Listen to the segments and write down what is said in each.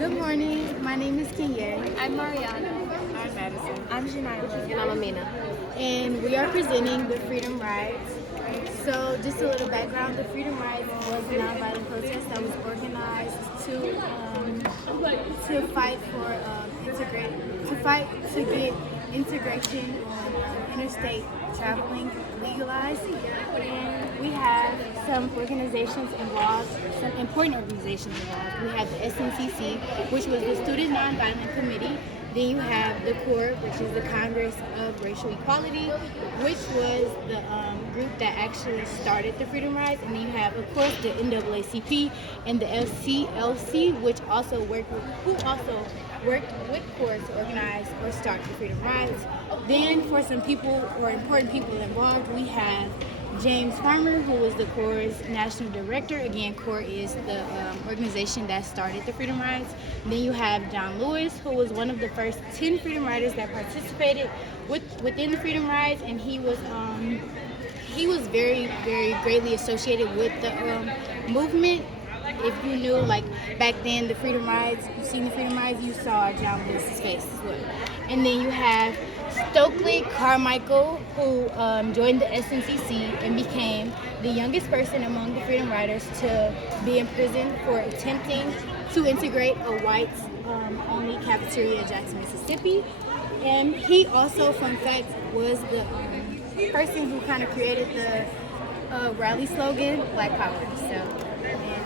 Good morning. My name is Kenya, I'm Mariana. I'm Madison. I'm Janila. And I'm Amina. and we are presenting the Freedom Rides. So, just a little background: the Freedom Rides was a nonviolent protest that was organized to fight for to get integration on interstate traveling legalized. And we have some organizations involved, some important organizations involved. We have the SNCC, which was the Student Nonviolent Committee. Then you have the CORE, which is the Congress of Racial Equality, which was the group that actually started the Freedom Rides. And then you have, of course, the NAACP and the FCLC, which also worked with CORE to organize or start the Freedom Rides. Then for some people or important people involved, we have James Farmer, who was the CORE's national director. Again, CORE is the organization that started the Freedom Rides. Then you have John Lewis, who was one of the first 10 Freedom Riders that participated within the Freedom Rides, and he was very, very greatly associated with the movement. If you knew, like back then, the Freedom Rides, you've seen the Freedom Rides, you saw John Lewis's face as well. And then you have Stokely Carmichael, who joined the SNCC and became the youngest person among the Freedom Riders to be in prison for attempting to integrate a whites-only cafeteria in Jackson, Mississippi. And he also, fun fact, was the person who kind of created the rally slogan, Black Power. So, yeah.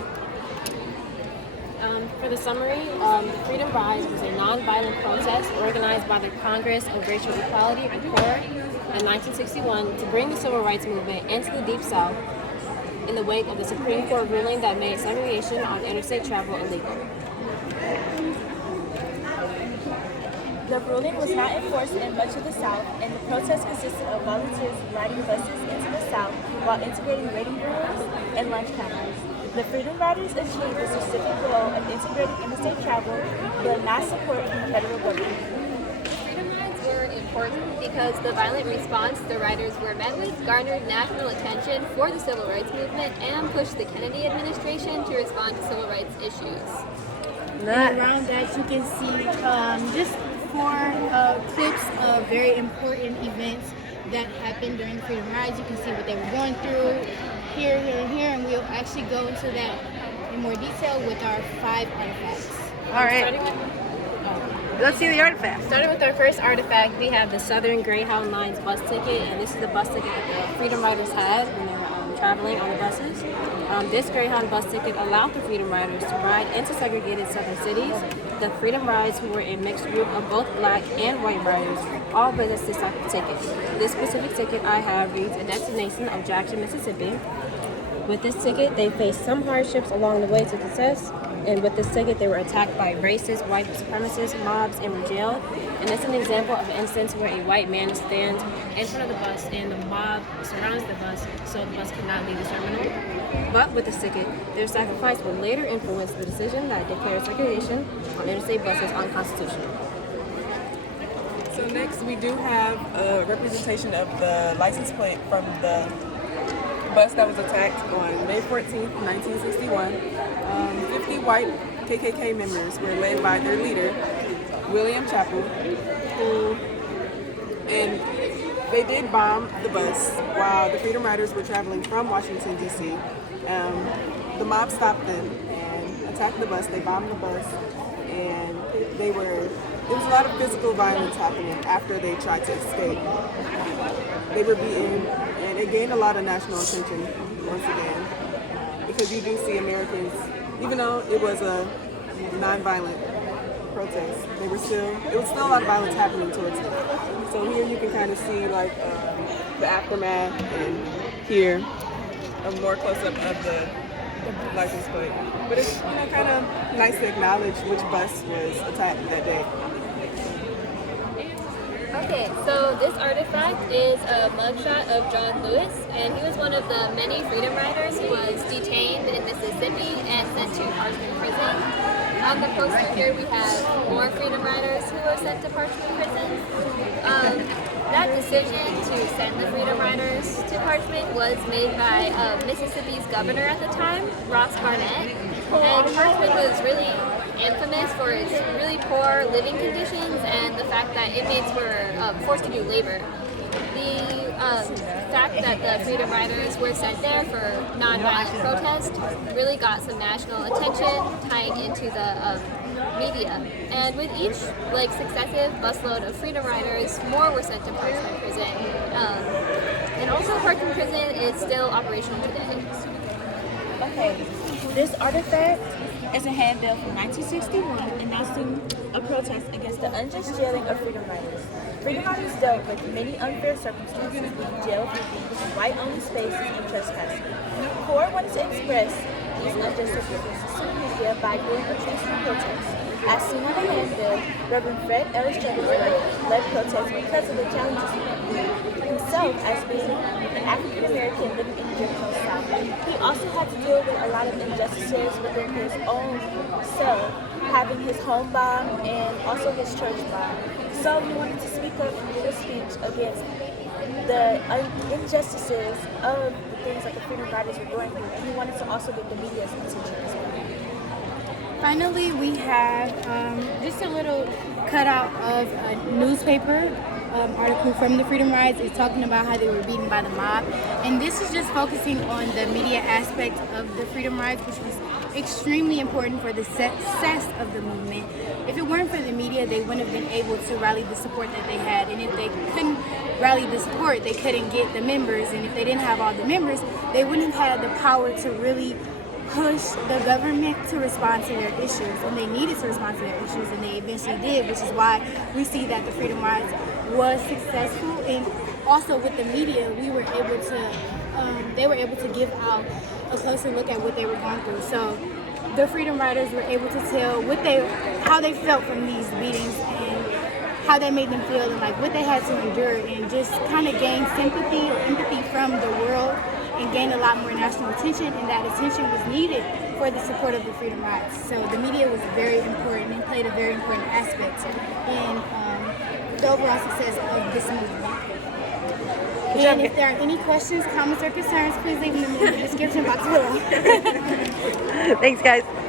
For the summary, the Freedom Rise was a nonviolent protest organized by the Congress of Racial Equality, or CORE, in 1961 to bring the civil rights movement into the Deep South in the wake of the Supreme Court ruling that made segregation on interstate travel illegal. The ruling was not enforced in much of the South, and the protest consisted of volunteers riding buses into the South while integrating waiting rooms and lunch counters. The Freedom Riders achieved the specific goal of integrating interstate travel, but not support from the federal government. Freedom rides were important because the violent response the riders were met with garnered national attention for the civil rights movement and pushed the Kennedy administration to respond to civil rights issues. And around that, you can see just four clips of very important events that happened during the Freedom Rides. You can see what they were going through here, and we'll actually go into that in more detail with our 5 artifacts. All right. Let's see the artifacts. Starting with our first artifact, we have the Southern Greyhound Line's bus ticket, and this is the bus ticket that the Freedom Riders had when they were traveling on the buses. This Greyhound bus ticket allowed the Freedom Riders to ride into segregated southern cities. The Freedom Rides, who were a mixed group of both black and white riders, all possessed this type of ticket. This specific ticket I have reads a destination of Jackson, Mississippi. With this ticket, they faced some hardships along the way to success, and with this ticket, they were attacked by racist, white supremacist mobs and were jailed. And that's an example of an instance where a white man stands in front of the bus and the mob surrounds the bus so the bus cannot leave the terminal. But with this ticket, their sacrifice would later influence the decision that declared segregation on interstate buses unconstitutional. So next we do have a representation of the license plate from the bus that was attacked on May 14th, 1961. 50 white KKK members were led by their leader, William Chappell, and they did bomb the bus while the Freedom Riders were traveling from Washington, D.C. The mob stopped them and attacked the bus. They bombed the bus, and there was a lot of physical violence happening after they tried to escape. They were beaten, and it gained a lot of national attention once again, because you do see Americans, even though it was a non-violent protest, there was still a lot of violence happening towards them. So here you can kind of see like the aftermath, and here a more close-up of the license plate. But it's kind of nice to acknowledge which bus was attacked that day. Okay, so this artifact is a mugshot of John Lewis, and he was one of the many Freedom Riders who was detained in Mississippi and sent to Parchman Prison. On the poster here, we have more Freedom Riders who were sent to Parchman Prison. That decision to send the Freedom Riders to Parchman was made by Mississippi's governor at the time, Ross Barnett, and Parchman was really infamous for its really poor living conditions and the fact that inmates were forced to do labor. The fact that the Freedom Riders were sent there for nonviolent protest really got some national attention, tying into the media. And with each successive busload of Freedom Riders, more were sent to Parkland Prison. And also Parkland Prison is still operational today. Okay, this artifact is a handbill from 1961 announcing a protest against the unjust jailing of Freedom Riders. Freedom Riders dealt with many unfair circumstances, being jailed for being in white-only spaces and trespassing. CORE wanted to express these unjust circumstances to the media by doing a truthful protest. As seen on the handbill, Reverend Fred Ellis Jefferson led protests because of the challenges himself as being an African American living in the Jim Crow South. He also had to deal with a lot of injustices within his own self, having his home bombed and also his church bombed. So he wanted to speak up and give a speech against the injustices of the things that the Freedom Riders were going through, and he wanted to also get the media's attention as well. Finally, we have just a little cutout of a newspaper article from the Freedom Rides. It's talking about how they were beaten by the mob. And this is just focusing on the media aspect of the Freedom Rides, which was extremely important for the success of the movement. If it weren't for the media, they wouldn't have been able to rally the support that they had. And if they couldn't rally the support, they couldn't get the members. And if they didn't have all the members, they wouldn't have had the power to really push the government to respond to their issues, and they needed to respond to their issues, and they eventually did, which is why we see that the Freedom Rides was successful. And also with the media, we were able to, they were able to give out a closer look at what they were going through. So the Freedom Riders were able to tell how they felt from these beatings and how that made them feel, and what they had to endure, and just kind of gain sympathy or empathy from the world, and gain a lot more national attention, and that attention was needed for the support of the Freedom Rides. So the media was very important and played a very important aspect in the overall success of this movement. And if there are any questions, comments, or concerns, please leave them in the description box below. Thanks, guys.